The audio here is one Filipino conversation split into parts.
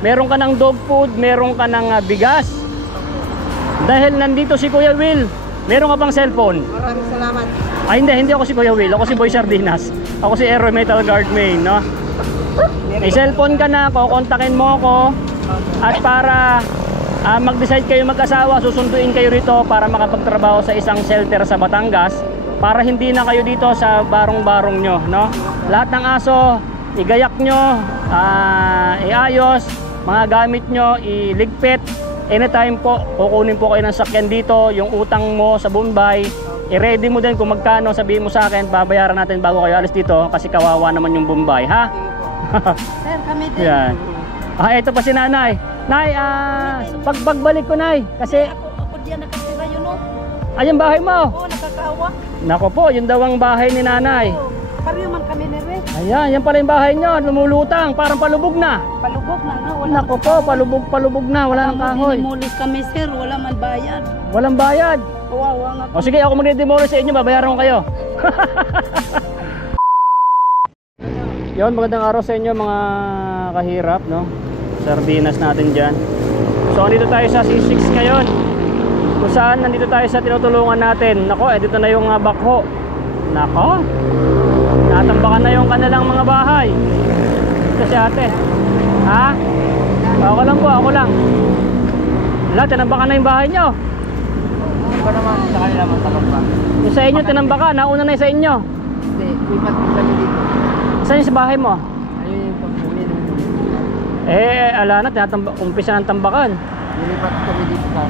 meron ka ng dog food, meron ka ng bigas. Dahil nandito si Kuya Will, meron ka pang cellphone. Maraming salamat. Ay hindi ako si Kuya Will, ako si Boy Sardinas. Ako si Aero Metal Guard Main, no? May cellphone ka na, kukontakin mo ako. At para mag-decide kayo mag-asawa, susunduin kayo rito para makapagtrabaho sa isang shelter sa Batangas. Para hindi na kayo dito sa barong-barong nyo, no? Lahat ng aso, igayak nyo, iayos, mga gamit nyo, iligpit. Anytime po, kukunin po kayo ng sakyan dito. Yung utang mo sa Bombay, i-ready mo din kung magkano, sabihin mo sa akin, babayaran natin bago kayo alis dito kasi kawawa naman yung Bombay, ha? Sir, kami din. Yan. Ito pa si Nanay. Nay, pagbalik ko, Nay, kasi Ako diyan nakatira yun, no? ayun bahay mo. Oo, nakakawa. Nako po, yun daw ang bahay ni Nanay. Oo, pareho man kami ni Re. Ayan, yan pala yung bahay nyo, lumulutang, parang palubog na. Palubog na, no? Nako po, palubog na, wala nang kahoy. Dinimulis kami, sir. Wala man bayad. Walang bayad. Kawawa nga. O sige, ako magdidemolish sa inyo, babayaran ko kayo. Yon, magandang araw sa inyo mga kahirap, no? Sardinas natin dyan. So, nandito tayo sa C6 ngayon. Kung saan, nandito tayo sa tinutulungan natin. Nako, dito na yung bakho. Nako, natambakan na yung kanilang mga bahay. Ito si ate. Ha? Ako lang po, ako lang. Wala, tinambakan na yung bahay nyo. Iba naman sa kanila matalong. Yung sa inyo, tinambakan. Nauna na yung sa inyo. Hindi, lipat po kami dito. Saan yung sa bahay mo? Ayun yung pagpuli ng Ala na, umpisa ng tambakan. nilipat kami dito sa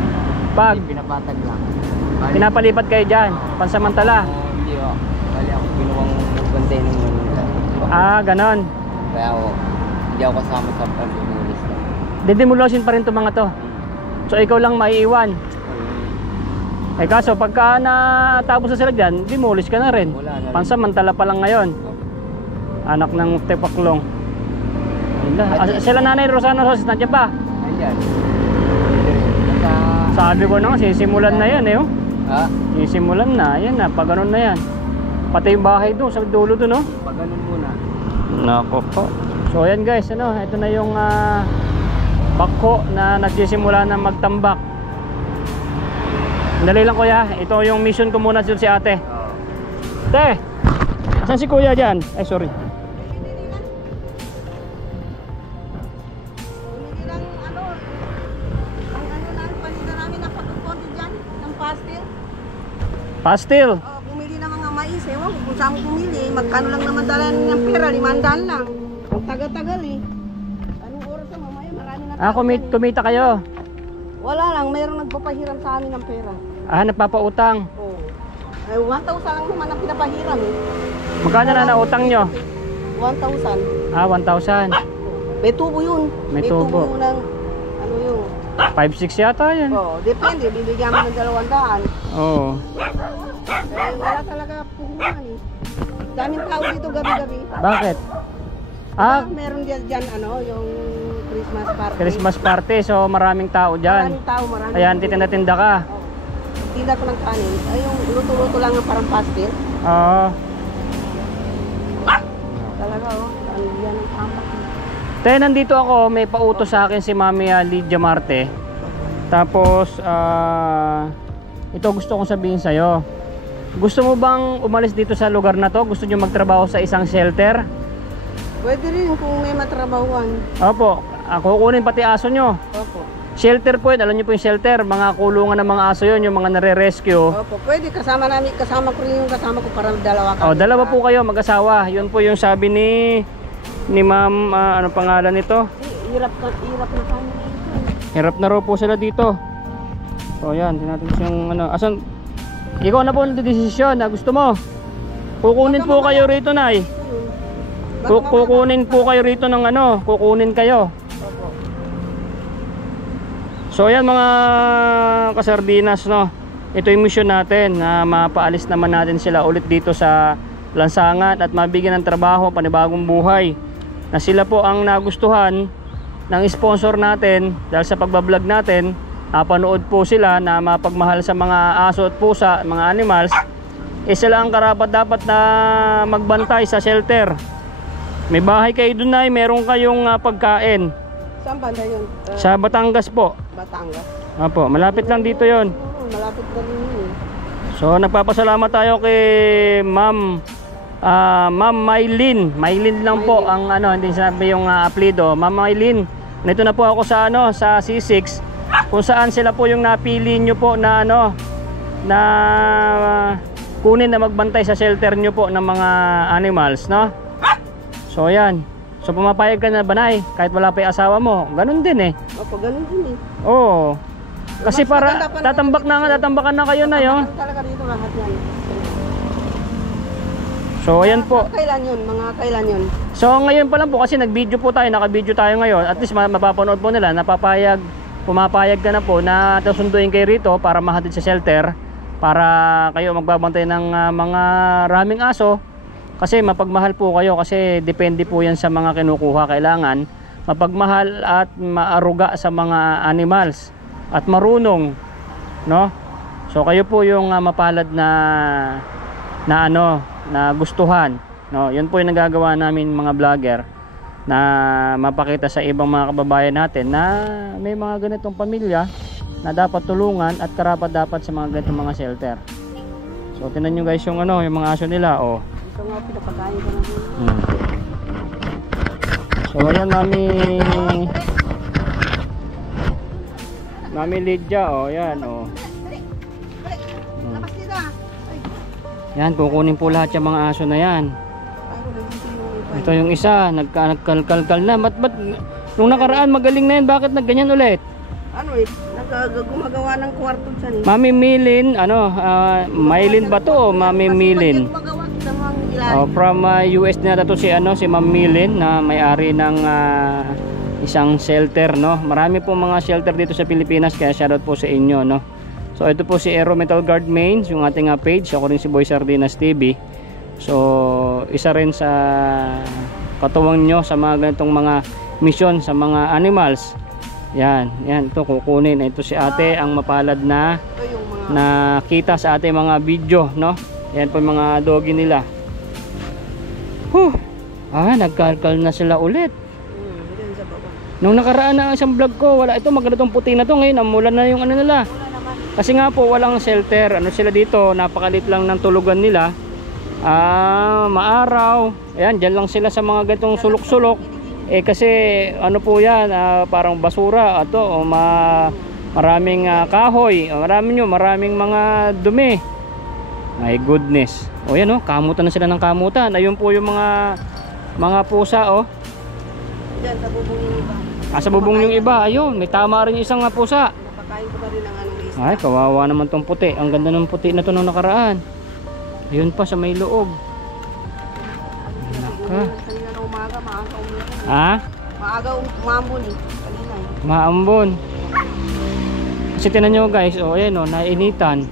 Pag pinapatag lang. pinapalipat kayo dyan, pansamantala. Hindi o. Bali ako pinuwang bantay ng Ganon. Kaya ako, hindi ako kasama sa pag-umulis na. Didemolushin pa rin itong mga to. So ikaw lang maiiwan. Kaso pagka natapos na sila dyan, demolish ka na rin. Wala na rin. Pansamantala pa lang ngayon. Anak ng Tepaklong. Sila Nanay Rosana Roses, nandiyan ba? Ayan. Sabi ko na, sisimulan na yan eh. Ha? Sisimulan na, yan na, pag ganun na yan. Pati yung bahay doon, sa dulo doon, no? Pag ganun muna. Nako po. So ayan guys, ito na yung bakho na nagsisimula na magtambak. Dali lang kuya, ito yung mission ko muna si ate. Te, asan si kuya dyan? Ay sorry. Pastil. Oh, bumili ng mga mais, ewan ko kung saan mo bumili. Magkano lang naman dala ng pera, 500 lang. Ang tagal-tagal eh. Anong oras na mamaya, marami na. Kumita kayo. Wala lang, mayroong nagpapahiram sa amin ng pera. Nagpapautang. Oo. Ay, 1,000 lang naman ang pinapahiram eh. Magkano na nautang nyo? 1,000. 1,000. May tubo yun. May tubo. ng, ano yun. 5-6 yata yan. Oo, depende. Bibigyan mo ng 200. Oo. Wala talaga puhunan eh. Daming tao dito gabi-gabi. Bakit? Meron dyan yung Christmas party. Christmas party, so maraming tao dyan. Maraming tao, maraming. Ayan, titinda-tinda ka. Oh. Tinda ko ng kanin. Ay, yung luto-luto lang ng parang pastel. Oo. Talaga yan ang tampak. Te, nandito ako, may pautos sa akin si Mami Lydia Marte. Tapos, ito gusto kong sabihin sa'yo. Gusto mo bang umalis dito sa lugar na to? Gusto nyo magtrabaho sa isang shelter? Pwede rin kung may matrabahuan. Opo, kukunin pati aso nyo. Opo. Shelter po yun, alam nyo po yung shelter. Mga kulungan ng mga aso yun, yung mga nare-rescue. Opo, pwede. Kasama ko rin yung kasama ko para dalawa kami. Dalawa po kayo, mag-asawa. Yun po yung sabi ni Ma'am, ano pangalan nito? Hirap na kami dito. Hirap na raw po sila dito. So yan, tinatin yung asan? Ikaw na po ang desisyon na gusto mo. Kukunin po kayo rito, Nay. Kukunin po kayo rito ng kukunin kayo. Opo. So ayan mga kasardinas, no. Ito yung mission natin na mapaalis naman natin sila ulit dito sa lansangan at mabigyan ng trabaho, panibagong buhay. Na sila po ang nagustuhan ng sponsor natin dahil sa pagbablog natin. Napanood po sila na mapagmahal sa mga aso at pusa, mga animals. Sila ang karapat dapat na magbantay sa shelter. May bahay kayo dun, Nay, meron kayong pagkain. Saan banda yun? Sa Batangas po. Batangas. Opo, malapit lang dito yon. Malapit na rin yun eh. So nagpapasalamat tayo kay Ma'am Ma'am Maylin. Maylin lang po ang ano, hindi sinabi yung apelyido. Ma'am Maylin. Nito na po ako sa ano, sa C6 kung saan sila po yung napili nyo po na ano, na kunin na magbantay sa shelter nyo po ng mga animals, no? So yan. So pumapayag ka na ba, Nay? Kahit wala pa yung asawa mo. Ganun din eh. Opo, ganun din eh. Oo. Kasi Mas para maganda pa tatambakan na kayo na yun. Talaga dito lahat yan. So ayan po. Kailan yun? Mga kailan yun? So ngayon pa lang po kasi nag-video po tayo, naka-video tayo ngayon. At least mapapanood po nila, pumapayag ka na po na susunduin kayo rito para mahatid sa shelter para kayo magbabantay ng mga raming aso. Kasi mapagmahal po kayo kasi depende po yan sa mga kinukuha. Kailangan mapagmahal at maaruga sa mga animals at marunong, no? So kayo po yung mapalad na ano, na gustuhan, no? Yun po yung nagagawa namin mga vlogger na mapakita sa ibang mga kababayan natin na may mga ganitong pamilya na dapat tulungan at karapat dapat sa mga ganitong mga shelter. So tingnan nyo guys yung ano, yung mga aso nila, oh. Ito nga pinapakain ko na. So ayan Mami Lydia, oh, yan, oh. Labas nila. Yan, kukunin po lahat yung mga aso na yan. Ito yung isa, nagkalkal na. Ba't nung nakaraan magaling na yan, bakit nagganyan ulit? Ano eh, gumagawa ng kwarto dyan eh. Mami Milin, ano, Maylin ba to o Mami Milin? Gumagawa ng mga ilalim. From US na to si ano, si Ma'am Milin na may-ari ng isang shelter, no. Marami po mga shelter dito sa Pilipinas kaya shoutout po sa inyo, no. So ito po si Aero Metal Guard Mains, yung ating page. Ako rin si Boy Sardinas TV. So isa rin sa katuwang nyo sa mga ganitong mga mission sa mga animals. Yan, ito kukunin. Ito si ate ang mapalad na Ito yung mga nakita sa ating mga video, no. Yan po yung mga doggy nila. Nagkalkal na sila ulit. dyan sa baba. Nung nakaraan na isang vlog ko, wala ito, maganda tong puti na to. Ngayon namulan na yung ano nila. Kasi nga po walang shelter. Ano sila dito, napakalit lang ng tulugan nila. Maaraw. Ayan, dyan lang sila sa mga ganitong sulok-sulok. Kasi ano po yan, parang basura ato, maraming kahoy, maraming mga dumi. My goodness. O yan, kamutan na sila ng kamutan. Ayun po yung mga pusa, oh. Dyan sa bubong yung iba. Sa bubong yung iba, ayun, may tama rin yung isang pusa. Napakain ko na rin ang ano isa. Ay, kawawa naman tong puti. Ang ganda ng puti na to nung nakaraan. Ayun pa sa may loob. Kanina na umaga, maaga umuwi. Maaga umambon eh. Kanina eh. Maambon. Kasi tinan nyo guys, ayan nainitan.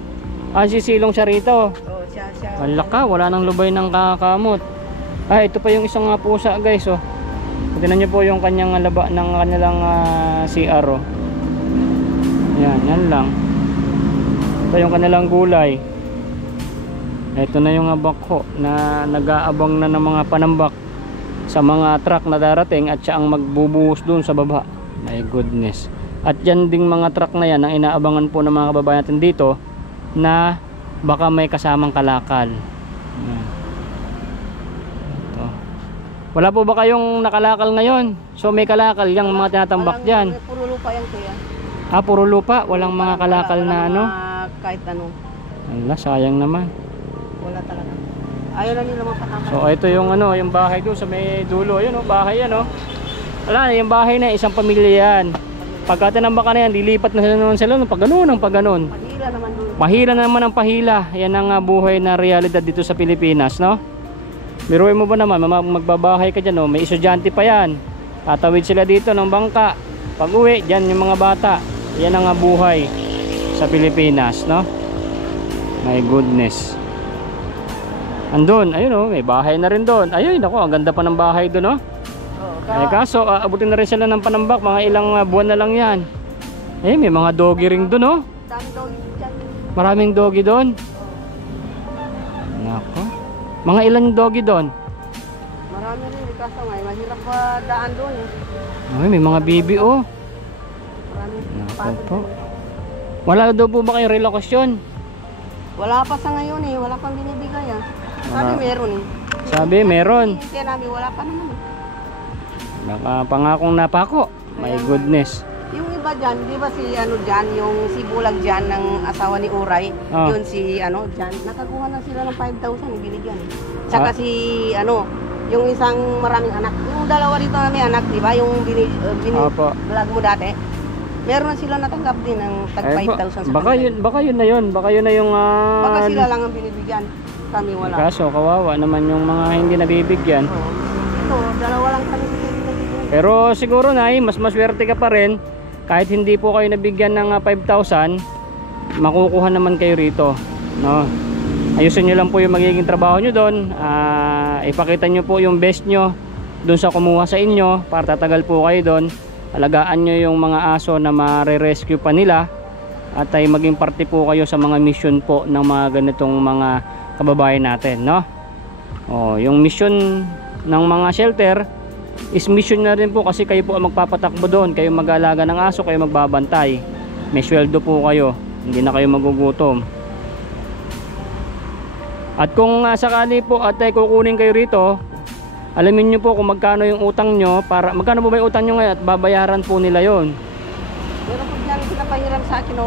Sisilong siya rito. Oh, siya. Wala ka, wala nang lubay ng kakamot. Ito pa yung isang pusa guys, oh. Tinan nyo po yung kanyang laba ng kanilang CR, oh. Yan lang. Ito yung kanilang gulay. Ito na yung bakho na nag-aabang na ng mga panambak sa mga truck na darating at siya ang magbubuhos dun sa baba. My goodness. At yan ding mga truck na yan ang inaabangan po ng mga kababayan natin dito na baka may kasamang kalakal. Ito. Wala po ba kayong nakalakal ngayon? So may kalakal yung mga tinatambak dyan. Puro lupa yan kuya. Puro lupa. Walang mga kalakal na ano? Kahit ano. Ala, sayang naman. Wala talaga. Ayaw na nila makatama. So ito yung ano, yung bahay doon sa may dulo. Ayun bahay yan, Wala na, yung bahay na isang pamilya yan. Pagka tinambak na yan, lilipat na sila ng pag-ganon, Pahila naman doon. Mahila naman ang pahila. Yan ang buhay na realidad dito sa Pilipinas, no? Biruin mo ba naman, magbabahay ka dyan, may estudyante pa yan. Tatawid sila dito ng bangka. Pag uwi, dyan yung mga bata. Yan ang buhay sa Pilipinas, no? My goodness. Andun, ayun may bahay na rin doon. Ayun, ang ganda pa ng bahay doon, kaso abutin na rin sila ng panambak, mga ilang buwan na lang yan. May mga doggy ring doon, Dami doggy dyan. Maraming doggy doon. Nako. Mga ilang doggy doon? Marami rin, kaso mahirap pa daan doon eh. Ay, may mga bibi oh. Maraming Nako patol po. dyan. Wala daw po ba kayong relokasyon? Wala pa sa ngayon eh, wala pang binibigay ah. Sabi Wala. meron eh. Sabi, meron. Hintay namin, wala pa naman eh. Baka pangakong napako. My goodness. Yung iba dyan, di ba si ano dyan, yung si Bulag dyan ng asawa ni Uray, Ah. yun si ano dyan, nakakuha na sila ng 5,000, binigyan eh. Tsaka Ah. si ano, yung isang maraming anak, yung dalawa dito na may anak, di ba, yung Opo. vlog mo dati, meron na sila natanggap din ng tag Ay, 5,000 sa baka kanila. yun, baka yun na yun. Baka yun na yung Baka sila lang ang binibigyan, kami wala. kaso kawawa naman yung mga hindi nabibigyan. Oo. Ito, dalawa lang kami binibigyan. Pero siguro na mas maswerte ka pa rin kahit hindi po kayo nabigyan ng 5,000, makukuha naman kayo rito, no? Ayusin nyo lang po yung magiging trabaho nyo doon. Ipakita nyo po yung best nyo doon sa kumuha sa inyo para tatagal po kayo doon. Alagaan nyo yung mga aso na mare-rescue pa nila at ay maging parte po kayo sa mga mission po ng mga ganitong mga kababayan natin, no? Yung mission ng mga shelter is mission na rin po kasi kayo po ang magpapatakbo doon, kayo mag-aalaga ng aso, kayo magbabantay, may sweldo po kayo, hindi na kayo magugutom. At kung sakali po at ay kukunin kayo rito, alamin nyo po kung magkano yung utang nyo, para magkano po ba yung utang nyo ngayon at babayaran po nila yon. Pero pag dyan sila pahiram sa akin na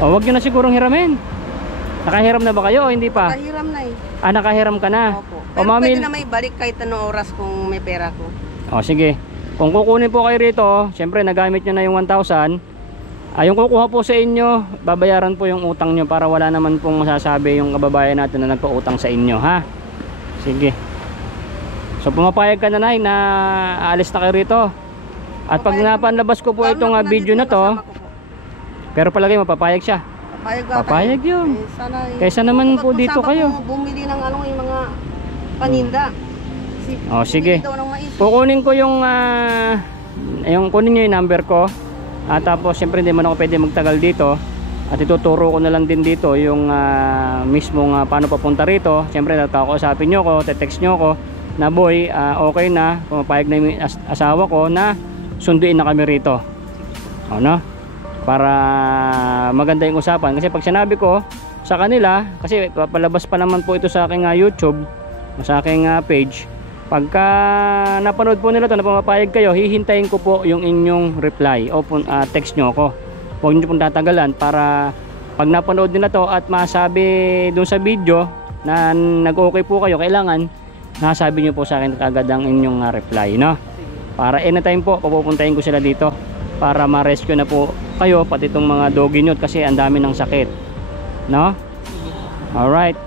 1,000. Wag nyo na sigurong hiramin. Nakahiram na ba kayo o hindi pa? Pahiram na eh. Nakahiram ka na. Opo. O Pero mami, pwede na may balik kahit anong oras kung may pera ko. sige. Kung kukunin po kayo rito, syempre nagamit nyo na yung 1,000. Yung kukuha po sa inyo, babayaran po yung utang nyo para wala naman pong masasabi yung kababayan natin na nagpautang sa inyo, ha? Sige. So pumapayag ka na, Nay, na aalis na kayo rito. At pag napanlabas ko po itong video na to, pero palagay mapapayag siya. Papayag yun. Sana, Kaysa naman po dito kayo. Bumili ng ano, yung mga paninda. Sige. Bumili daw ng mais. Kukunin ko yung kunin nyo yung number ko. At tapos syempre hindi man ako pwede magtagal dito. At ituturo ko na lang din dito yung mismong paano papunta rito. Syempre kakausapin nyo ko, te-text nyo ko na boy, okay na, pumapayag na yung asawa ko na sunduin na kami rito. Ano? Para maganda yung usapan. Kasi pag sinabi ko sa kanila, kasi papalabas pa naman po ito sa aking YouTube, sa aking page, pagka napanood po nila ito na pumapayag kayo, hihintayin ko po yung inyong reply o text nyo ako. Huwag nyo pong tatagalan para pag napanood nila to at masabi dun sa video na nag-okay po kayo, kailangan nasabi nyo po sa akin kagad ang inyong reply, no? Para anytime po papupuntahin ko sila dito para ma-rescue na po kayo, pati itong mga doggy nyo kasi ang dami ng sakit, no? Alright.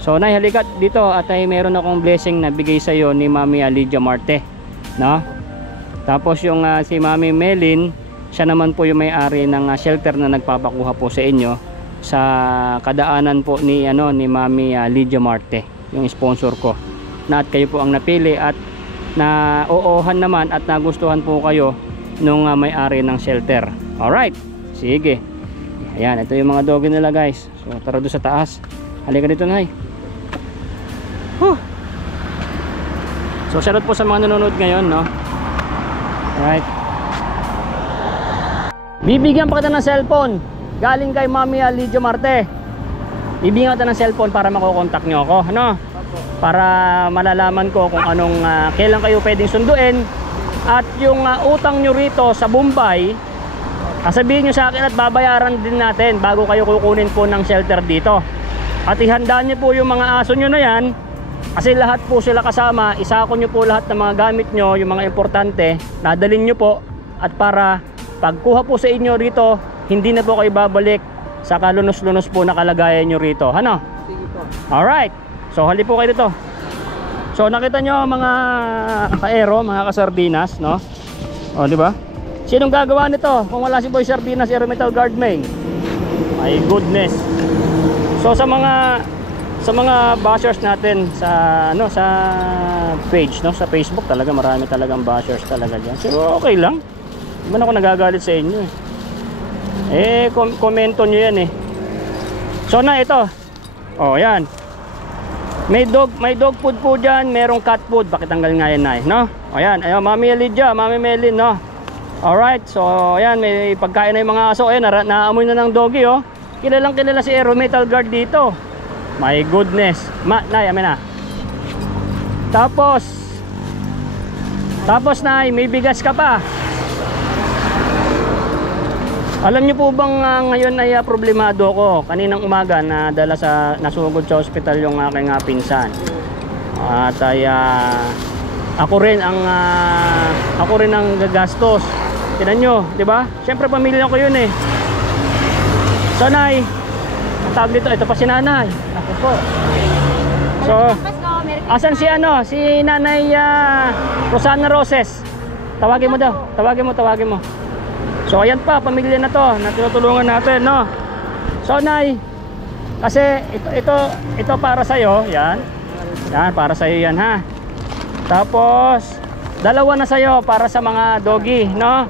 So Nay, halika dito at ay meron akong blessing na bigay sa iyo ni Mami Lydia Marte, no? Tapos yung si Mami Melin, siya naman po yung may-ari ng shelter na nagpapakuha po sa inyo sa kadaanan po ni ni Mami Lydia Marte, yung sponsor ko. Na at kayo po ang napili at na oohan naman at nagustuhan po kayo nung may-ari ng shelter. Alright, sige. Ayan, ito yung mga doggy nila, guys. So tara doon sa taas. Halika dito, Nay. So shoutout po sa mga nanonood ngayon, no? Alright. Bibigyan pa kita ng cellphone galing kay Mami Lydia Marte. Bibigyan kita ng cellphone para makokontak nyo ako, no? Para malalaman ko kung anong kailan kayo pwedeng sunduin. At yung utang nyo rito sa Bombay, sabihin nyo sa akin at babayaran din natin bago kayo kukunin po ng shelter dito. At ihandaan nyo po yung mga aso nyo na yan, kasi lahat po sila kasama. Isako nyo po lahat ng mga gamit nyo, yung mga importante, dadalhin nyo po. At para pagkuha po sa inyo rito, hindi na po kayo babalik sa kalunos-lunos po na kalagayan nyo rito, ano? Sige po. Alright, so hali po kayo dito. So nakita nyo mga kaero, mga kasardinas, no? O, di ba? Sinong gagawa nito kung wala si Boy Sardinas, Aero Metal Guard Main? My goodness. So sa mga bashers natin sa sa page, no, sa Facebook, talaga marami talagang bashers talaga diyan. So okay lang. Hindi man ako nagagalit sa inyo eh. Komento nyo yan eh. So na ito. Oh, yan. May dog food po dyan, merong cat food. Pakitanggal nga yan, Nay, no? Ayan, ayan, Mami Lydia, Mami Melin, no? Alright, so ayan, may pagkain na yung mga aso. Ayan, naamoy na ng doggy, oh. Kilalang kilala si Aero Metal Guard dito. My goodness. Nay, amin na. Tapos, Nay, may bigas ka pa. Alam niyo po bang ngayon ay problemado ko? Kaninang umaga na dala nasugod sa ospital yung aking pinsan. At ay ako rin ang gagastos. Tingnan niyo, 'di ba? Siyempre pamilya ko 'yun eh. So Nay, ang tawag dito, ito pa si Nanay. Ako po. So, asan si si Nanay Rosana Roses? Tawagin mo daw. Tawagin mo. So ayan pa, pamilya na to na tinutulungan natin, no? So Nay, kasi ito para sa iyo, yan. Yan para sa iyo yan, ha. Tapos dalawa na sa iyo para sa mga doggy, no?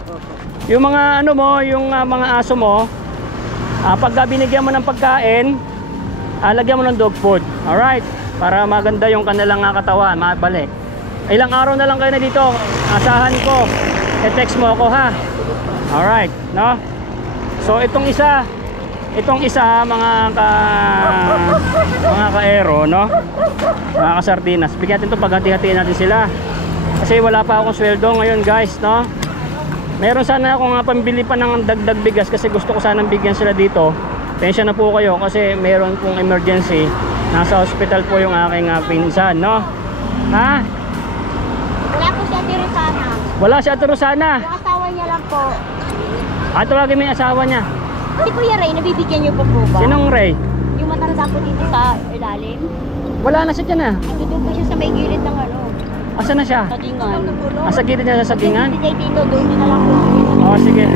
Yung mga yung mga aso mo, pag binigyan mo ng pagkain, lagyan mo ng dog food. All right? Para maganda yung kanilang katawan, mabalik. Ilang araw na lang kayo na dito. Asahan ko. I-text mo ako, ha. Alright, no? So itong isa mga ka-aero, no? Mga ka-sardinas. Bigyan natin 'to, paghati-hatiin natin sila. Kasi wala pa akong sweldo ngayon, guys, no? Meron sana akong pambili pa ng dagdag bigas kasi gusto ko sanang bigyan sila dito. Tensya na po kayo kasi meron pong emergency. Nasa hospital po yung aking pinsan, no? Ha? Wala po si Ate Rosana. Wala si Ate Rosana. Yung asawa niya lang po. Tawagin mo yung asawa niya. Si Kuya Ray, nabibigyan niyo po ba? Sinong Ray? Yung matanda po dito sa ilalim. Wala na siya dyan, ah. Nandun po siya sa may gilid ng Asan na siya? sagingan. Sa gilid niya sa sagingan? Hindi kayo dito, doon na lang po. Oo, sige.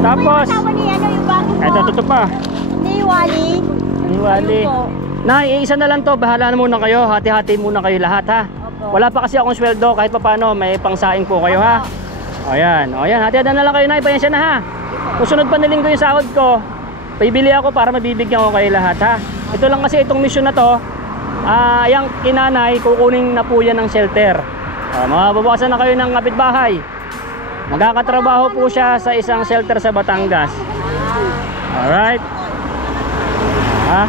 Tapos, Yung asawa niya, yung bago po. eto, tuto pa. Ni Wally. Niwali. Ayun po. Nay, isa na lang to. Bahala na muna kayo. Hati-hati muna kayo lahat, ha. Opo. Wala pa kasi akong sweldo. Kahit paano, may pangsaing po kayo, ha. O yan. Hati-hati na lang kayo, Nay. Pasensya na, ha. Kusunod pa na linggo yung sahod ko. Pibili ako para mabibigyan ko kayo lahat, ha. Ito lang kasi itong mission na to. Yung kinanay, kukunin na po yan ng shelter. Mababawasan na kayo ng kapitbahay. Magkakatrabaho po siya sa isang shelter sa Batangas. Alright. Ha?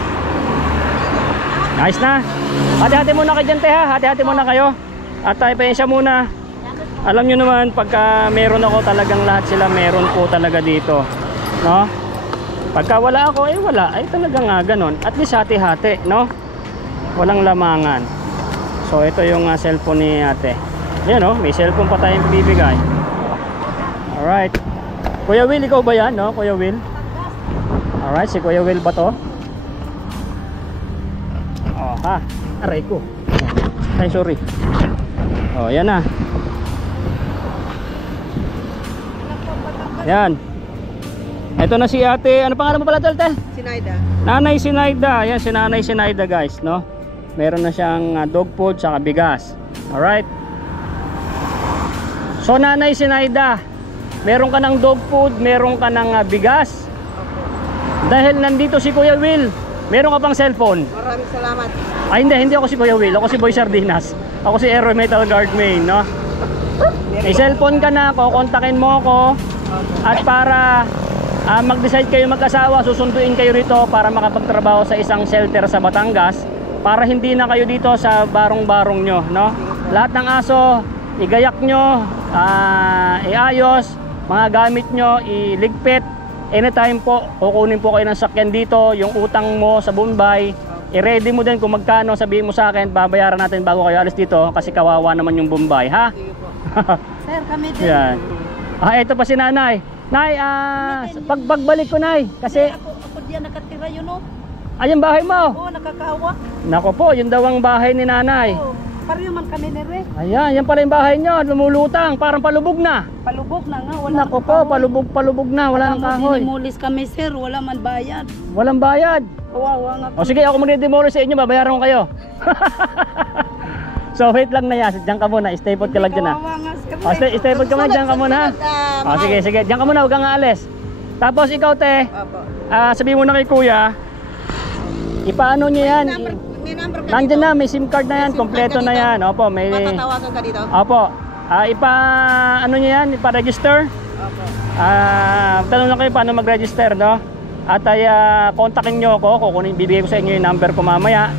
Nice na. Hati-hati muna kayo dyan, te, ha. Hati-hati muna kayo. At pasensya muna. Alam nyo naman, pagka meron ako talagang lahat sila meron po talaga dito, no? Pagka wala ako, wala. Ay talagang ganon. At least hati-hati, no? Walang lamangan. So ito yung cellphone ni ate. Yan, no? May cellphone pa tayong bibigay. Alright. Kuya Will, ikaw ba yan, no? Kuya Will? Alright, si Kuya Will ba to? Oh, ha? Aray ko. Ay, sorry. Oh, yan na. Yan. Ito na si ate. Ano pangalan mo pala, Tel? Sinaida. Nanay Sinaida. Yan si Nanay Sinaida, guys, no? Meron na siyang dog food saka bigas. Alright. So Nanay Sinaida, meron ka ng dog food, meron ka ng bigas. Dahil nandito si Kuya Will, meron ka pang cellphone. Maraming salamat. Ay hindi ako si Kuya Will. Ako si Boy Sardinas. Ako si Aero Metal Guard Main, no? May cellphone ka na, kukontakin mo ako. At para mag-decide kayo mag-asawa, susunduin kayo rito para makapagtrabaho sa isang shelter sa Batangas, para hindi na kayo dito sa barong-barong nyo, no? Lahat ng aso, igayak nyo, iayos, mga gamit nyo, iligpit. Anytime po, kukunin po kayo ng sakyan dito. Yung utang mo sa Bombay, i-ready mo din kung magkano, sabihin mo sa akin, babayaran natin bago kayo alis dito kasi kawawa naman yung Bombay, ha? Sir, kami din. Yan. Ito pa si Nanay. Nay, pagbalik ko, Nay, kasi Ako diyan nakatira yun, no? ayun bahay mo. Oo, nakakawa. Nako po, yun daw ang bahay ni Nanay. Oo, pareho man kami ni Re. Ayan, yan pala yung bahay nyo. Lumulutang, parang palubog na. Palubog na nga, wala. Nako po, palubog na. Wala nang kahoy. Dinimulis kami, sir, wala man bayad. Walang bayad. Kawawa nga. O sige, ako magdidemolish sa inyo, babayaran ko kayo. So wait lang na yan, diyan ka muna, stay put ka lang dyan, ha. Kawawa nga, sir. Stay put ka muna, diyan ka muna, ha. Sige, diyan ka muna, huwag kang aalis. Tapos ikaw, te, Opo. sabihin mo na kay kuya, ipaano niyo yan? may number ka Nandiyan dito? na, may SIM card na yan, May SIM kompleto card na ka dito? yan. Opo, may... Matatawagan ka dito? Opo. Ano niya yan, ipa-register? Opo. Tanong lang kayo paano mag-register, no? At ay kontakin nyo ako, bibigay ko sa inyo yung number ko mamaya.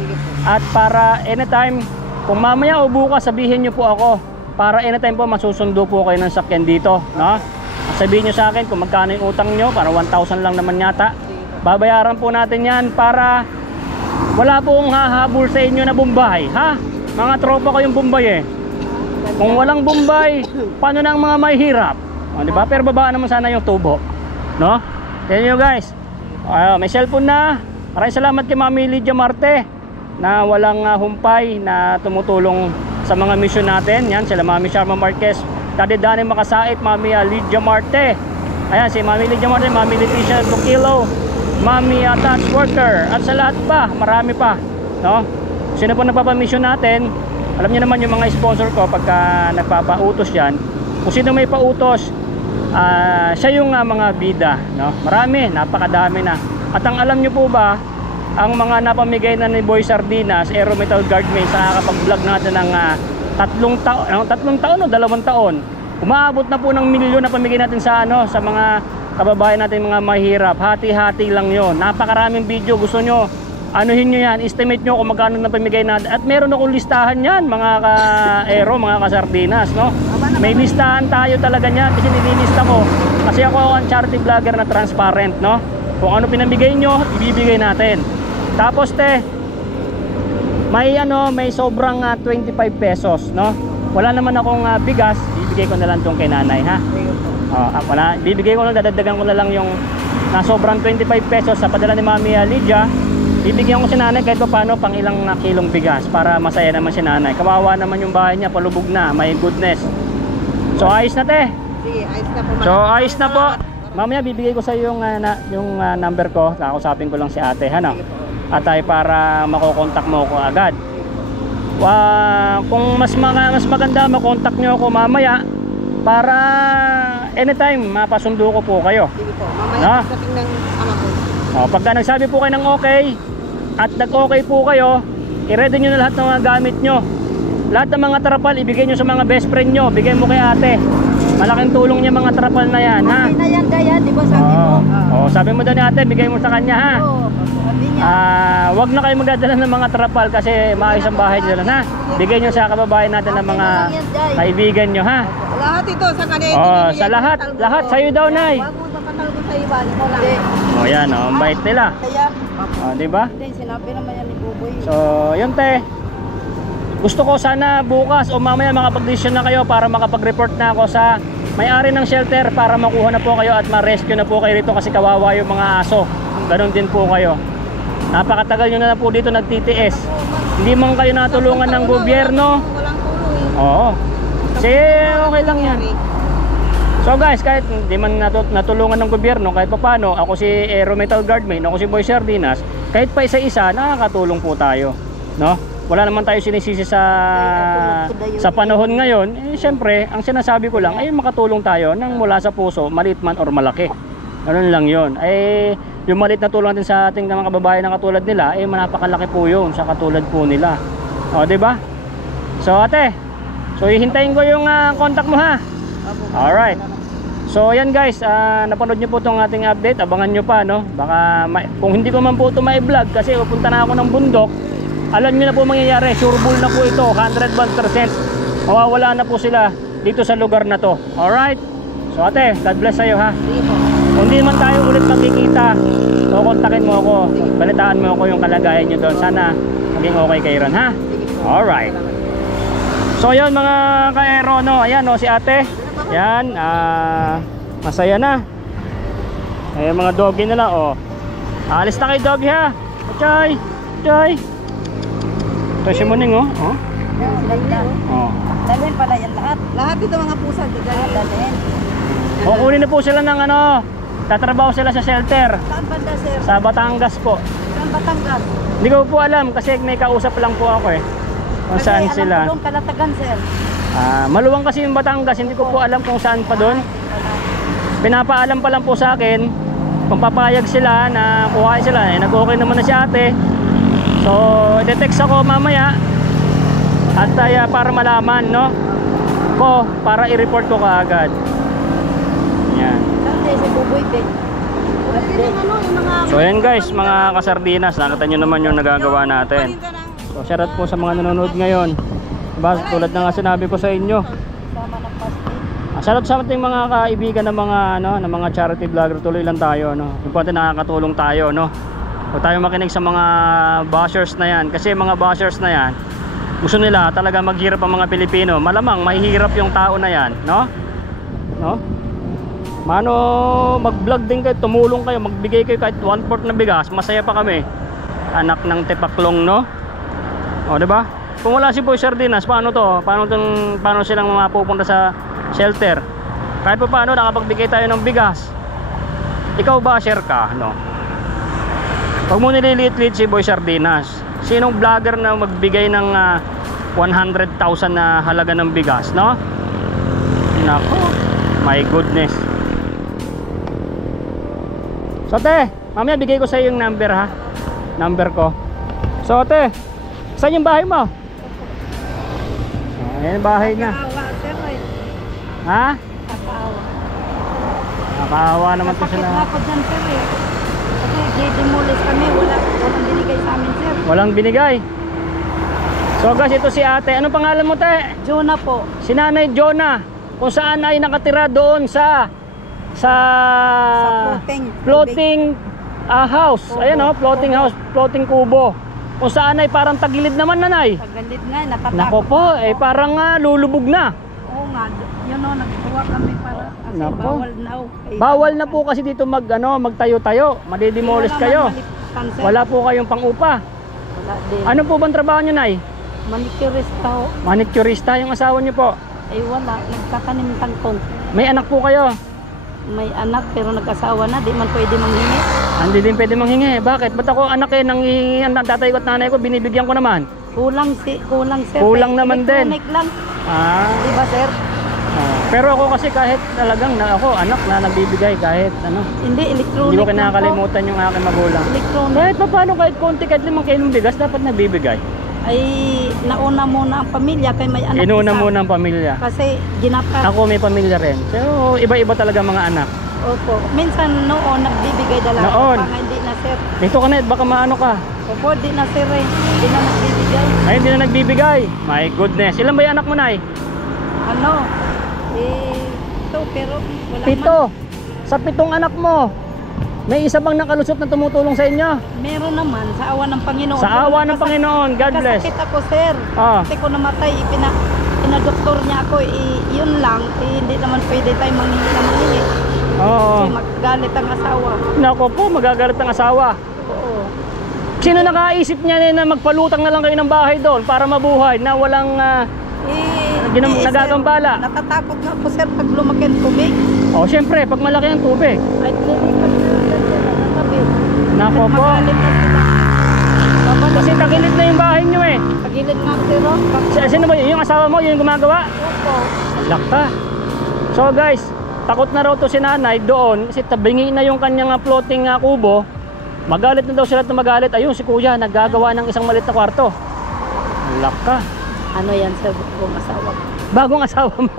At para anytime, kung mamaya o bukas, sabihin nyo po ako. Para anytime po, masusundo po kayo ng sakyan dito, no? Sabihin nyo sa akin kung magkano yung utang nyo, para 1,000 lang naman yata. Babayaran po natin yan para wala pong hahabol sa inyo na Bombay, ha? Mga tropa ko yung Bombay eh. Kung walang Bombay, paano na ang mga may hirap? O, diba? Pero babaan naman sana yung tubo, no? Yan nyo guys. May cellphone na. Maraming salamat kay Mami Lydia Marte na walang humpay na tumutulong sa mga mission natin. Yan, sila Mami Sharma Marquez, Daddy Danny Makasait, Mami Lydia Marte. Ayan, si Mami Lydia Marte, Mami Leticia Tukilo, Mami Touch Worker, at sa lahat pa, marami pa, no? Sino po nagpapamisyon natin? Alam niyo naman yung mga sponsor ko pagka nagpapautos yan. Kung sino may pautos, siya yung mga bida, no? Marami, napakadami na. At ang alam niyo po ba, ang mga napamigay na ni Boy Sardinas, Aero Metal Guard Main, sa kakapag-vlog natin ng 3 taon o 2 taon, umaabot na po ng milyon na pamigay natin sa sa mga kababayan natin, mga mahirap. Hati-hati lang yon. Napakaraming video. Gusto nyo, anuhin nyo yan, estimate nyo kung magkano na pamigay natin. At meron akong listahan yan, mga ka-Aero, mga ka-Sardinas, no? May listahan tayo talaga niyan kasi nililista ko. Kasi ako ang charity vlogger na transparent, no? Kung ano pinamigay nyo, ibibigay natin. Tapos may sobrang 25 pesos, no? Wala naman akong bigas, bibigay ko na lang tong kay nanay, ha? Wala, bibigay ko lang, dadagdagan ko na lang yung sobrang 25 pesos sa padala ni Mami Lydia. Bibigyan ko si nanay kahit pa paano pang ilang kilong bigas para masaya naman si nanay. Kawawa naman yung bahay niya, palubog na, may goodness. So ayos na Sige, ayos na po. So ayos na po. Mamaya bibigay ko sa iyo yung number ko. Kakausapin ko lang si ate, ano? At ay para makokontak mo ako agad. Kung mas maganda, makontak nyo ako mamaya para anytime mapasundo ko po kayo. Sige po, mamaya pagdating ng ama ko. Pagka nagsabi po kayo ng okay at nag-okay po kayo, i-ready nyo na lahat ng mga gamit nyo. Lahat ng mga trapal, ibigay nyo sa mga best friend nyo. Bigay mo kay ate. Malaking tulong niya mga trapal na yan, ha? Okay na yan, Daya, di ba sabi mo? Sabi mo daw ni ate, bigay mo sa kanya, ha? Oo, sabi niya. Wag na kayo magdadala ng mga trapal kasi maayos ang bahay nila, ha? Bigay nyo sa kababayan natin ng mga kaibigan nyo, ha? Lahat ito sa kanila. Sa lahat sa'yo daw, nay. Wag mo papatal ko sa iba, ikaw lang. Yan, ang bait nila. Kaya, Di ba? hindi, sinabi naman yan ni Buboy. So, yun te. Gusto ko sana bukas o mamaya makapag-decision na kayo para makapag-report na ako sa may-ari ng shelter para makuha na po kayo at ma-rescue na po kayo rito kasi kawawa yung mga aso. Ganon din po kayo. Napakatagal nyo na po dito nagtitiis. Hindi man kayo natulungan ng gobyerno. Walang tulong. Oo. Kasi okay lang yan. So guys, kahit hindi man natulungan ng gobyerno, kahit pa paano, ako si Aero Metal Guard Main, ako si Boy Sardinas, kahit pa isa-isa, nakakatulong po tayo, no? Wala naman tayo sinisisi sa panahon ngayon. Siyempre, ang sinasabi ko lang ay makatulong tayo ng mula sa puso, maliit man or malaki. Ganun lang yun. Yung maliit na tulong natin sa ating mga kababayan na katulad nila, napakalaki po yun sa katulad po nila. O, diba? So, ate, hihintayin ko yung contact mo, ha? Alright. So, yan guys, napanood nyo po itong ating update. Abangan nyo pa, no? Baka, kung hindi ko man po ito ma-vlog kasi pupunta na ako ng bundok, alam nyo na po mangyayari, sure bull na po ito, 101%. Mawawala na po sila dito sa lugar na to. Alright? So ate, God bless sa'yo, ha? Kung di man tayo ulit magkikita, so kontakin mo ako, balitaan mo ako yung kalagayan nyo doon. Sana maging okay kayo ron, ha? Alright. So yun mga ka-Aero, no? Ayan, no, si ate. Yan, masaya na. Mga doggy nila, oh. Alis na kayo doggy, ha? Chay! Chay! Ito si Muning, oh. Dalhin pala yan lahat. Lahat ito mga pusa, Dalhin. Kukunin na po sila ng tatrabaho sila sa shelter. Saan banda, sir? Sa Batangas po. Saan Batangas? Hindi ko po alam kasi may kausap lang po ako, kung saan sila. Alam ko Kalatagan, sir. Maluwang kasi yung Batangas, hindi ko po alam kung saan pa doon. Pinapaalam pa lang po sa akin kung papayag sila na kuhain sila. Nag-okay naman na si ate. So, i-text ako mamaya at para malaman, no? Ko, para i-report ko kaagad. Yan. Dati si Buboy Ben. Yung ano, yung mga... So, ayan guys, mga kasardinas, nakita nyo naman yung nagagawa natin. So, shoutout po sa mga nanonood ngayon. Diba, tulad na nga sinabi ko sa inyo. Sama ng pasti. Shoutout sa ating mga kaibigan ng mga ng mga charity vlogger, tuloy lang tayo, no. Importante nakakatulong tayo, no. Huwag tayo makinig sa mga bashers na yan kasi mga bashers na yan gusto nila talaga maghirap ang mga Pilipino. Malamang mahihirap yung tao na yan, no? No? Mano, mag-vlog din kayo, tumulong kayo, magbigay kayo kahit 1/4 na bigas, masaya pa kami. Anak ng tepaklong, no? O, 'di ba? Kung wala si Boy Sardinas, paano to? Paano silang mapupunta sa shelter? Kahit pa paano nakapagbigay tayo ng bigas. Ikaw ba share ka, no? Pag mo nililiit-liit si Boy Sardinas, sinong vlogger na magbigay ng 100,000 na halaga ng bigas, no? Nako, my goodness. So te, mamaya bigay ko sa iyo yung number ha. Number ko. So te, saan yung bahay mo? Ayan yung bahay na. Nakakaawa, sir. Ha? Nakakaawa. Nakakaawa naman to Kapakit sila. nga po dyan, sir eh. Kasi didemolis kami. Walang binigay sa amin, sir. Walang binigay. So guys, ito si ate. Anong pangalan mo te? Jonah po. Si Nanay Jonah, kung saan ay nakatira doon sa floating house. Ayan oh, floating house, floating kubo. Kung saan ay parang tagilid naman, nanay. Tagalit nga, natatakot. Nako po, parang lulubog na. Oo nga, yun o, nagkuha kami para kasi Nako. bawal na o. Bawal na po kasi dito magtayo-tayo, madidemolish kayo. Wala po kayong pang-upa. Wala din. Ano po bang trabaho nyo, nay? Manicurista o. Manicurista yung asawa nyo po. Ay wala, nagtatanim kangkong. May anak po kayo. May anak pero nag-asawa na, di man pwede manghingi. Hindi din pwede manghingi. Bakit? Ba't ako anak nang ang tatay ko at nanay ko, binibigyan ko naman. Kulang sir. Kulang naman din. Electronic lang. Ah. Di ba sir? Pero ako kasi kahit talagang ako anak na nagbibigay kahit ano. Hindi, electronic. Hindi ko lang kinakalimutan yung aking magulang. po. Electronic. Kahit pa paano, kahit konti, kahit 5 kilong bigas, dapat nagbibigay. Ay, nauna muna ang pamilya kay may anak Inuna isa. muna ang pamilya. Kasi ginaprat. Ako may pamilya rin. Pero iba-iba talaga mga anak. Opo. Minsan noon, nagbibigay dalaga. Noon. Pa nga hindi na sir. Dito ka na, baka maano ka. Opo, di na sir eh. Di na nagbibigay. Ay, hindi na nagbibigay. My goodness. Ilan ba yung anak mo, nay? Ano? Ito, pero wala 7. Sa 7 anak mo, may isa bang nakalusot na tumutulong sa inyo? Meron naman, sa awa ng Panginoon. Sa awa ng Kasi Panginoon, God bless. Kasakit ako, sir. Ah. Kasi ko namatay, pinadoktor niya ako, yun lang, hindi naman pwede tayo manghingi na manghingi. Oo. Kasi magagalit ang asawa. Nako po, magagalit ang asawa. Oo. Sino nakaisip niya na magpalutang na lang kayo ng bahay doon para mabuhay na walang nagagambala? Sir, natatakot nga po, sir, pag lumaki ang tubig. Syempre, pag malaki ang tubig. Ay, lilipat na sir, ang tabi. Nako po. Magalit na sila. Babalik. Kasi tagilid na yung bahay nyo eh. Pagilid nga, sir, oh. Sino ba yun? Yung asawa mo, yun yung gumagawa? Opo. Lakta. So guys, takot na raw to si nanay doon kasi tabingi na yung kanyang floating kubo. Magalit na daw sila at magalit. Ayun, si kuya naggagawa ng isang maliit na kwarto. Lakta. Ano yan, sir, kung asawa ko? Bagong asawa mo.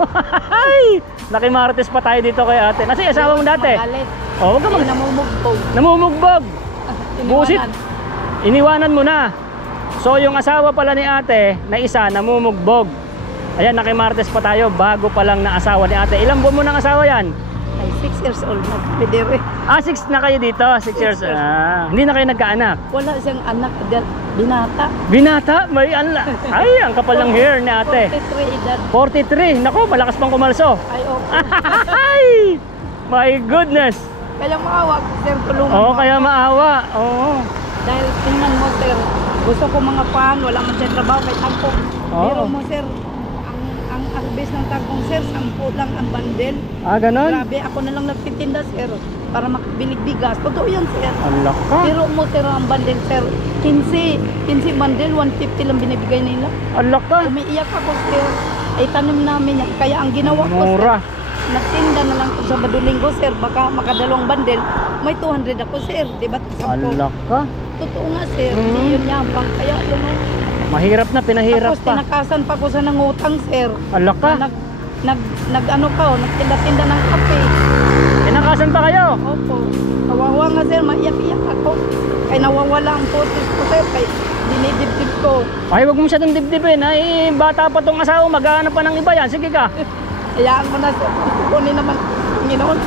Ay! Nakimarites pa tayo dito kay ate. Nasa asawa mo dati? Magalit. Huwag ka Ay, namumugbog. Namumugbog. Busit. Iniwanan. Iniwanan mo na. So yung asawa pala ni ate na isa namumugbog. Ayan, nakimarites pa tayo bago pa lang na asawa ni ate. Ilang buwan mo ng asawa yan? Ay, 6 years old na. Pwede rin. 6 na kayo dito, 6 years. Hindi na kayo nagkaanak. Wala siyang anak, binata. Binata, may ay, ang kapal ng hair ni ate. 43 edad. 43. Nako, malakas pang kumalso. Ay, okay. Ay! My goodness. Kaya maawa, sir, tulungan Oo, mo kaya ako. maawa. Oo. Dahil tingnan mo, sir, gusto ko mga pan, wala man siya trabaho, may tangkong. Oo. Pero mo, sir, ang arbis ng tangkong, sir, 10 lang ang bandel. Ganon? Grabe, ako na lang nagtitinda, sir, para makabilig bigas. Totoo yan, sir. Alak ka. Pero mo, sir, ang bandel, sir, 15 bandel, 150 lang binibigay nila. Alak ka. Umiiyak ako, sir. Ay, tanim namin yan. Kaya ang ginawa ko, sir, Mura. nagtinda na lang sa Linggo, sir. Baka makadalawang bandel. May 200 ako, sir. Diba? 10. Alak ka. totoo nga sir, hindi yun yabang. Kaya yun o. Mahirap na, pinahirap Tapos pa. tinakasan pa ko sa nangutang sir. Ala ka. Nag-ano ka o, nagtinda-tinda ng kape. Tinakasan pa kayo. Opo. Kawawa nga sir, maiyak-iyak ako. Kaya nawawala ang photos ko sir, kaya dinidibdib ko. Ay, wag mo masyadong dibdibin. Ay, bata pa tong asawa, maghahanap pa ng iba yan. Sige ka. Hayaan mo na sir, kukunin naman Panginoon.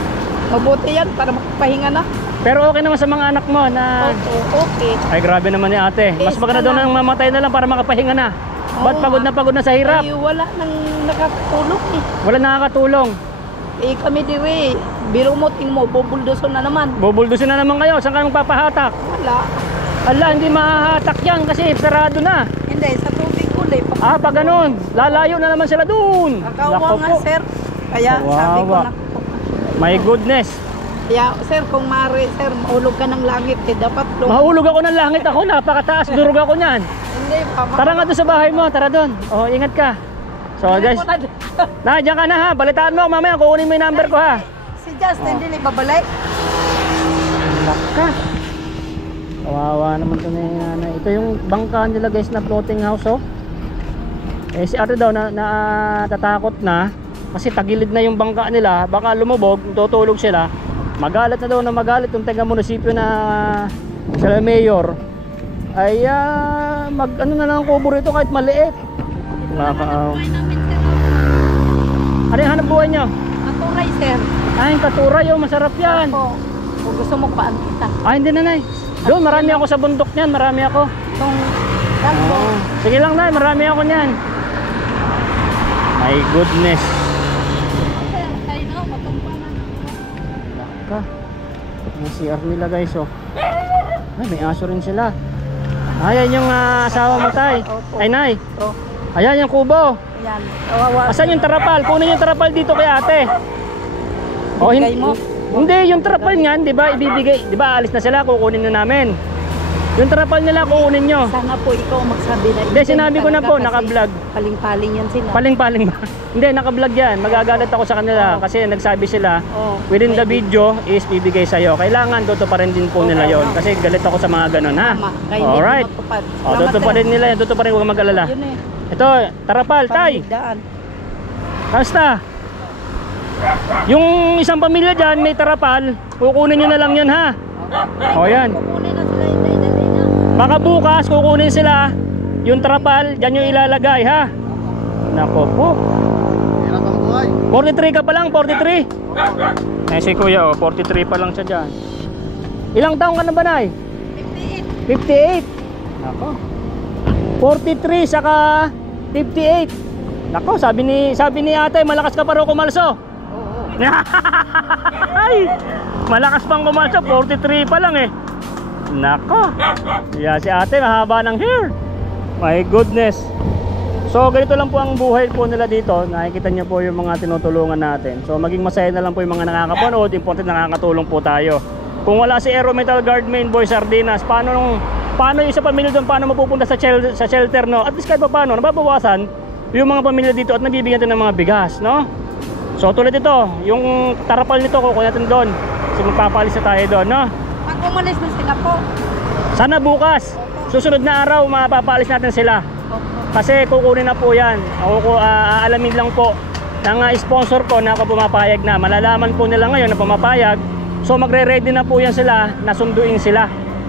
Mabuti yan para makapahinga na. Pero okay naman sa mga anak mo na... Opo, okay. Ay, grabe naman ni ate. Mas Yes, maganda doon na nang mamatay na lang para makapahinga na. Ba't Oo, pagod na sa hirap? Ay, wala nang nakakatulong eh. Wala nakakatulong. Eh kami dire, biro mo, ting mo, bubuldoson na naman. Bubuldusin na naman kayo. Saan kayo magpapahatak? Wala. Ala, hindi mahahatak yan kasi sarado na. Hindi, sa tubig ulit. Ah, pag ganun, lalayo na naman sila doon. Kakawa nga sir. Kaya sabi ko Kawawa. na. My goodness. Kaya sir, kung mare sir, maulog ka ng langit eh, dapat Mahulog ako ng langit ako. Napakataas. Durog ako niyan. Hindi, Tara nga doon sa bahay mo. Tara doon. Oh, ingat ka. So guys, diyan ka na ha. Balitaan mo ako mamaya. Kukunin mo yung number ko ha. Si Justin, hindi babalik. Laka. Kawawa naman ito na yung nanay. Ito yung bangka nila guys na floating house oh. Eh si ate daw na natatakot na kasi tagilid na yung bangka nila. Baka lumubog, tutulog sila. Magalit na daw na magalit yung taga munisipyo na sila mayor. Ay mag ano na lang ang kubo rito kahit maliit. Ano yung hanap buhay nyo? Maturay sir. Ay, katuray oh, masarap yan. Ako, kung gusto mo paan kita. Ay, hindi nanay. Doon, marami ako sa bundok niyan, marami ako. Itong galbo. Oh. Sige lang nay, marami ako niyan. My goodness. Sir, kayo na, matumpa na. Laka. Yung CR nila guys oh. Ay, may aso rin sila. Ayan yung asawa mo tay. Ay nay. Oh, Ayan yung kubo. ayan. Kawawa. Asan yung tarapal? Kunin yung tarapal dito kay ate. Oh, Bigay mo? Hindi, yung tarapal niyan, 'di ba? Ibibigay, 'di ba? Alis na sila, kukunin na namin. Yung tarapal nila kukunin nyo. Sana po ikaw magsabi na. Hindi, sinabi ko na po, talaga kasi naka-vlog. Paling-paling yan sila. Paling-paling ba? Hindi, naka-vlog yan. Magagalit ako sa kanila kasi nagsabi sila Oh, within the maybe. video is bibigay sa'yo. Kailangan tutuparin din po nila yon kasi galit ako sa mga ganun ha. Tama. Kaya Alright. Tutuparin nila yan, tutuparin, huwag mag-alala. Yun eh. Ito, tarapal, tay. Paligdaan. Basta. Yung isang pamilya dyan, may tarapal, kukunin nyo na lang yun ha. O yan. Kukunin na sila, hindi, dali na. Baka bukas kukunin sila yung trapal, dyan yung ilalagay ha. Nako po. 43 ka pa lang, 43. Eh si kuya oh, 43 pa lang siya dyan. Ilang taong ka na ba nay? 58. 58. Nako. 43 saka 58. Nako, sabi ni ate, malakas ka pa raw kumalso. Ay, malakas pang kumalso, 43 pa lang eh. Nako. Yeah, si ate mahaba ng hair. My goodness. So ganito lang po ang buhay po nila dito. Nakikita niyo po yung mga tinutulungan natin. So maging masaya na lang po yung mga nakakapanood. Importante nakakatulong po tayo. Kung wala si Aero Metal Guard Main Boy Sardinas, paano yung sa pamilya doon, paano mapupunta sa shelter, no? At least kahit pa paano, nababawasan yung mga pamilya dito at nabibigyan din ng mga bigas, no? So tulad ito, yung tarapal nito kukunin natin doon. Kasi magpapalis na tayo doon, no? Pag umalis na sila po. Sana bukas, susunod na araw, mapapalis natin sila. Kasi kukunin na po yan. Ako aalamin lang po ng sponsor ko na ako pumapayag na. Malalaman po nila ngayon na pumapayag. So magre-ready na po yan sila, nasunduin sila,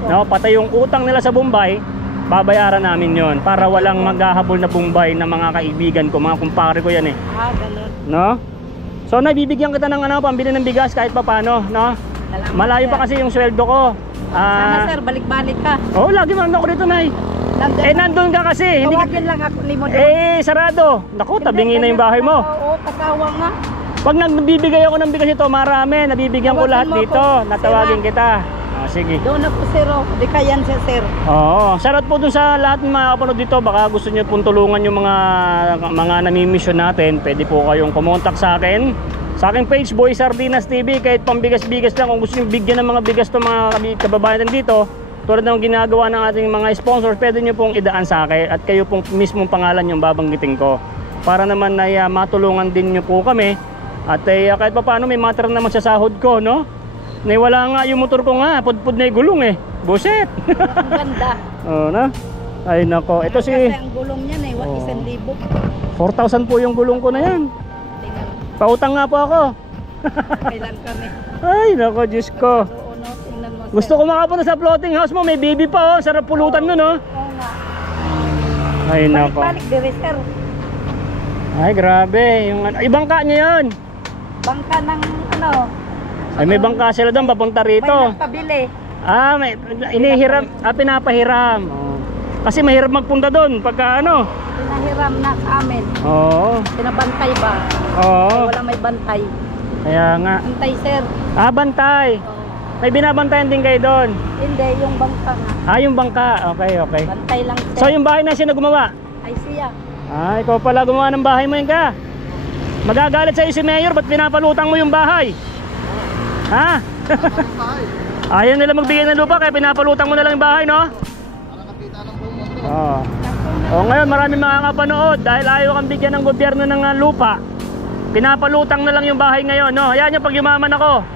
no? Pati yung utang nila sa Bombay, babayaran namin yon para walang maghahabol na Bombay na mga kaibigan ko, mga kumpare ko yan eh. Ganun. No? So nabibigyan kita ng pambili ng bigas kahit papano, no? Salamat, Malayo sir. pa kasi yung sweldo ko. Sana sir, balik-balik ka. Oh, lagi man ako dito, nay. Nandun ka kasi. Hindi Tawagin lang ako ni mo doon. sarado. Naku, tabingin na yung bahay mo. Oo, kasawa nga. Pag nagbibigay ako ng bigas ito, marami. Nabibigyan ko Tawagin lahat mo dito. ako, Natawagin sir, kita. Sige. Doon ako sir, oh. Di kayan siya sir. Oo. Shoutout po dun sa lahat ng mga kapanood dito. Baka gusto nyo pong tulungan yung mga nami-mission natin. Pwede po kayong kumontak sa akin. Sa aking page, Boy Sardinas TV. Kahit pambigas-bigas lang. Kung gusto nyo bigyan ng mga bigas to mga kababayan dito, tulad ng ginagawa ng ating mga sponsors, pwede nyo pong idaan sa akin. At kayo pong mismong pangalan yung babanggitin ko. Para naman na matulungan din nyo po kami. At kahit pa paano may matira naman sa sahod ko, no? Nay wala nga yung motor ko nga, pudpud na yung gulong eh. Buset. Ang ganda. Oh, na. Ay nako, ito si Kasi ang gulong niyan eh, Oh. 1,000. 4,000 po yung gulong ko na yan. Tingnan, Pautang nga po ako. kailan kami. Ay nako, Diyos ko. Oo, no, tingnan mo. Gusto ko makapunta sa floating house mo, may baby pa oh. Sarap pulutan nun oh. Oo nga. Ay nako. Balik-balik, dire sir. Ay grabe, yung ibang ka niya yun. Bangka ng ano, Ay may bangka sila doon papunta may rito. nagpabili. Ah, may inihiram, pinapahiram. Oh. Kasi mahirap magpunta doon pagka ano. Pinahiram na sa amin. Oo. Pinabantay ba? Oo. Wala may bantay. Kaya nga. Bantay sir. Ah, bantay. Oo. May binabantayan din kayo doon. Hindi, yung bangka nga. Ah, yung bangka. Okay, okay. Bantay lang sir. So yung bahay na sino gumawa? Ay siya. Ah, ikaw pala gumawa ng bahay mo yun ka. Magagalit sa'yo si Mayor, ba't pinapalutang mo yung bahay? Ha? Ayaw nila magbigay ng lupa kaya pinapalutang mo na lang yung bahay, no? Oo. O ngayon maraming makakapanood dahil ayaw kang bigyan ng gobyerno ng lupa. Pinapalutang na lang yung bahay ngayon, no? Hayaan nyo pag yumaman ako.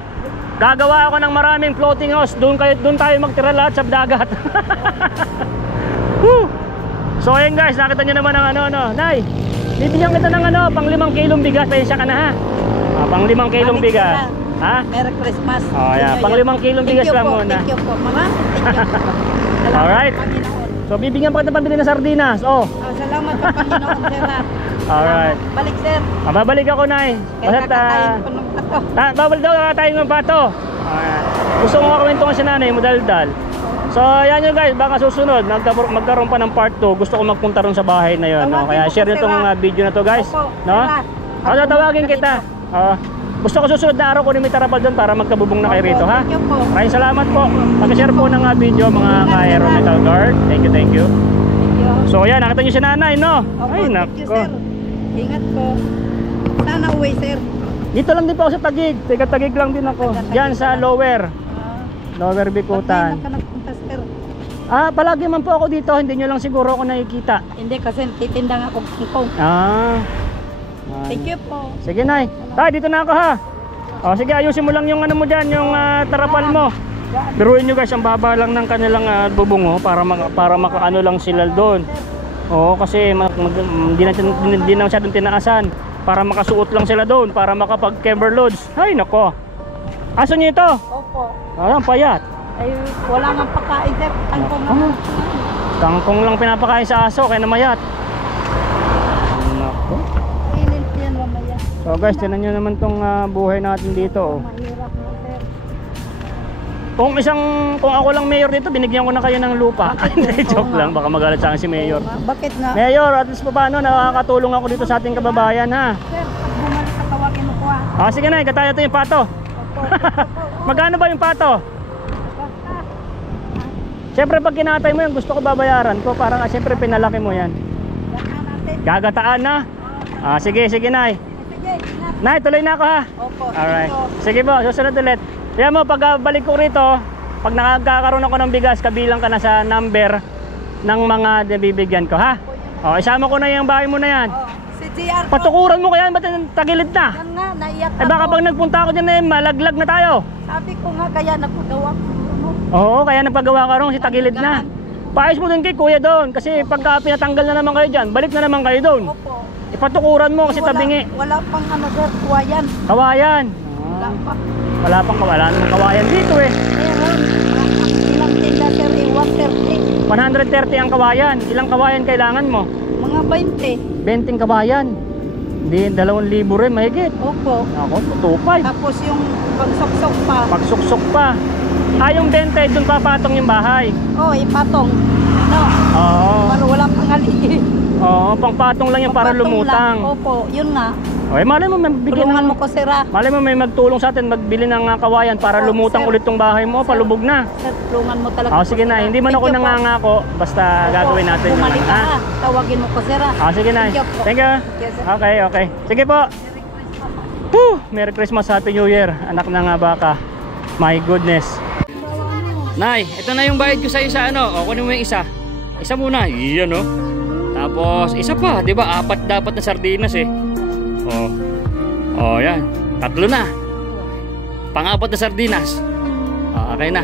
Gagawa ako ng maraming floating house. Doon tayo magtira lahat sa dagat. Woo! So ayun guys, nakita nyo naman ang ano. Nay, bibigyan kita ng pang 5 kilong bigas. Pasensya ka na ha. Pang 5 kilong Balik bigas. sila. Ha? Merry Christmas. Oh, yeah. Pang 5 kilong bigas lang muna. Thank you po, mama. Thank you po. Salamat, Alright. Panginoon. So bibigyan pa kita pambili ng sardinas. Oh. Salamat po, Panginoon, sir. Alright. Salamat. Balik, sir. Babalik ako, Nay. Kaya kakatayin ko ng pato. Bawal daw kakatayin ng pato. Gusto ko makawentungan si nanay, madaldal. So yan yun guys, baka susunod magkaroon pa ng part 2. Gusto ko magpunta ron sa bahay na yun, no? Kaya share nyo itong video na to guys, no? Ako tatawagin kita. Gusto ko susunod na araw ko may tarapal doon para magkabubong na kayo rito, ha? Maraming salamat po. Pag-share po ng video mga ka-Aero Metal Guard. Thank you, thank you. So yan, nakita nyo si nanay, no? Ay nako. Ingat po. Sana uwi, sir. Dito lang din po ako sa Taguig. Taga-Taguig lang din ako. Yan sa Lower Bikutan. Pag ka nagpunta, sir. Palagi man po ako dito. Hindi nyo lang siguro ako nakikita. Hindi, kasi titinda nga akong kangkong. Thank you po. Sige, Nay. Tay, dito na ako ha. Sige, ayusin mo lang yung ano mo dyan, yung tarapal mo. Biruin nyo guys, ang baba lang ng kanilang bubong para makaano lang sila doon. Kasi hindi na masyadong tinaasan. Para makasuot lang sila doon, para makapag-camber loads. Ay, nako. Aso nyo ito? Opo. Ang payat. Ay, wala nang pagkain, sir. Kangkong lang. Kangkong lang pinapakain sa aso, kaya namayat. Nako. Kainin yan mamaya. So guys, tinan nyo naman tong buhay natin dito. Mahirap na, sir. Kung ako lang mayor dito, binigyan ko na kayo ng lupa. Hindi, joke lang, baka magalit sa akin si mayor. Bakit nga? Mayor, at least pa paano, nakakatulong ako dito sa ating kababayan, ha? Sir, pag bumalik ka, tawagin mo ko, ha? Sige na, kataya ito yung pato. Magkano ba yung pato? Basta. Siyempre pag kinatay mo yan, gusto ko babayaran ko. Parang siyempre pinalaki mo yan. Basta natin. Gagataan na? Sige, Nay. Sige, ingat. Nay, tuloy na ako ha. Opo. Alright. Sige po, susunod ulit. Kaya mo, pag balik ko rito, pag nakakaroon ako ng bigas, kabilang ka na sa number ng mga nabibigyan ko, ha? Isama ko na yung bahay mo na yan. Si JR po. Patukuran mo kaya, ba't tagilid na? Yan nga, naiyak Baka pag nagpunta ako dyan malaglag na tayo. Sabi ko nga, kaya nagpagawa ko. Oo, kaya nagpagawa ka ron, si tagilid na. Paayos mo dun kay kuya doon, kasi pagka pinatanggal na naman kayo dyan, balik na naman kayo doon. Opo. Ipatukuran mo kasi tabingi. Wala pang sir, kawayan. Kawayan. Wala pa. Wala pang namang kawayan dito eh. Meron. Ilang tinda sir, 130. 130 ang kawayan. Ilang kawayan kailangan mo? Mga 20. 20 kawayan. Hindi, 2,000 rin, mahigit. Opo. Ako, 2,500. Tapos yung pagsuksok pa. Pagsuksok pa. Yung 20, dun papatong yung bahay. Ipatong. Ano? Oo. Para wala pang haligi. Oo, pangpatong lang yung para lumutang. Opo, yun nga. Malay mo may bigyan Tulungan mo ko sir. Malay mo may magtulong sa atin, magbili ng kawayan para lumutang sir. ulit tong bahay mo, palubog na. Sir, tulungan mo talaga. Sige na, hindi man ako nangangako, basta gagawin natin yung bumalik ka, ha. tawagin mo ko sir. Sige na. Thank you po. Thank you. Yes, sir. Okay. Sige po. Merry Christmas, Happy New Year. Anak na nga baka. My goodness. Nay, ito na yung bayad ko sa isa kunin mo yung isa. Isa muna. Iyan Tapos isa pa, 'di ba? 4 dapat na sardinas eh. Yan. 3 na. Pang-4 na sardinas. Okay na.